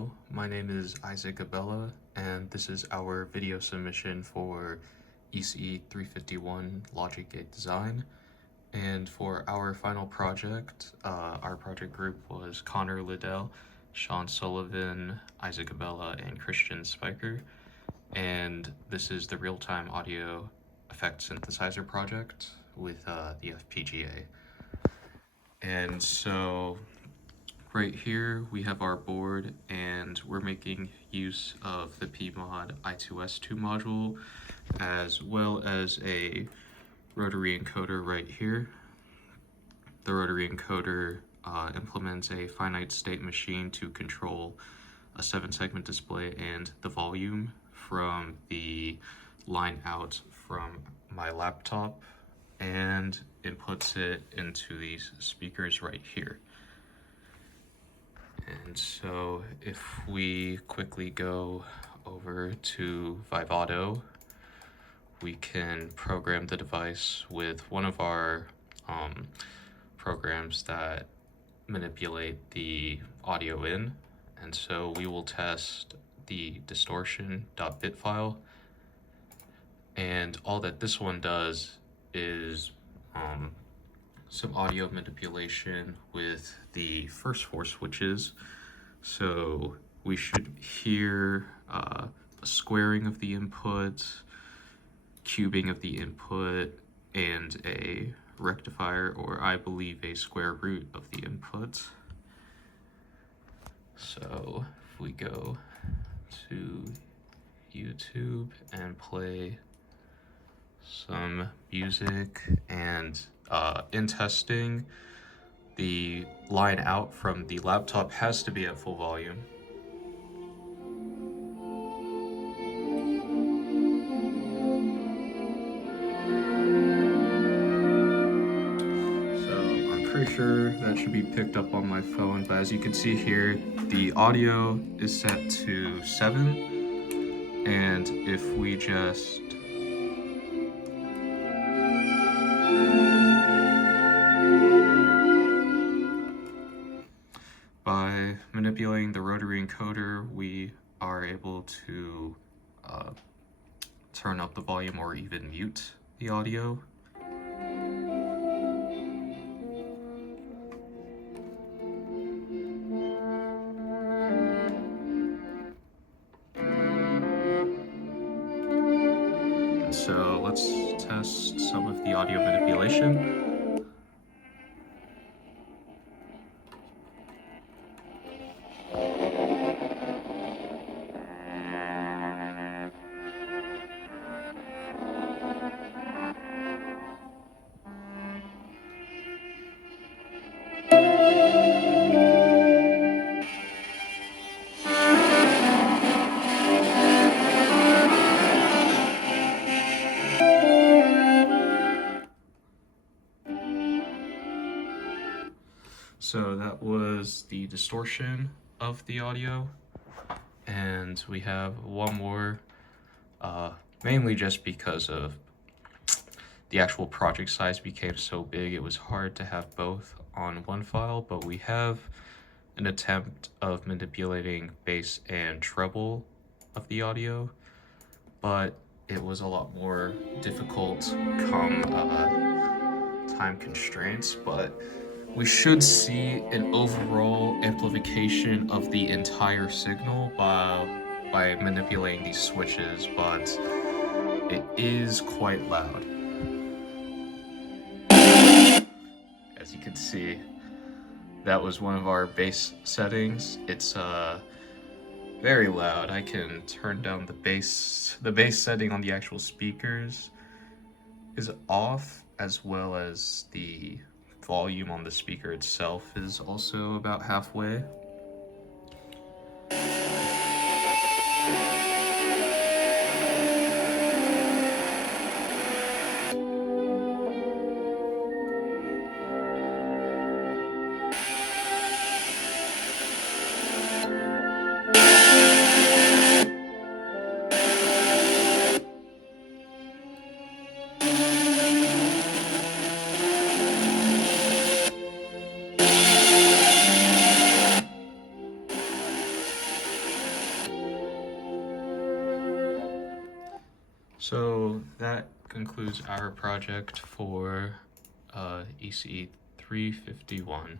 Hello, my name is Abella, and this is our video submission for ECE351 Logic Gate Design. And for our final project, our project group was Connor Liddell, Sean Sullivan, Abella, and Christian Spicher. And this is the real-time audio effect synthesizer project with the Fpga. And so right here we have our board, and we're making use of the PMOD I2S2 module as well as a Rotary Encoder right here. The Rotary Encoder implements a finite state machine to control a 7-segment display and the volume from the line out from my laptop, and inputs it into these speakers right here. And so if we quickly go over to Vivado, we can program the device with one of our programs that manipulate the audio in. And so we will test the distortion.bit file. And all that this one does is some audio manipulation with the first 4 switches. So we should hear a squaring of the input, cubing of the input, and a rectifier, or I believe a square root of the input. So if we go to YouTube and play some music, and in testing, the line out from the laptop has to be at full volume. So I'm pretty sure that should be picked up on my phone, but as you can see here, the audio is set to 7, and if we just by manipulating the rotary encoder, we are able to turn up the volume or even mute the audio. And so let's test some of the audio manipulation. So that was the distortion of the audio, and we have one more, mainly just because of the actual project size became so big, it was hard to have both on one file, but we have an attempt of manipulating bass and treble of the audio, but it was a lot more difficult come time constraints. But we should see an overall amplification of the entire signal by manipulating these switches, but it is quite loud. As you can see, that was one of our bass settings. It's very loud. I can turn down the bass. The bass setting on the actual speakers is off, as well as the volume on the speaker itself is also about halfway. So that concludes our project for ECE351.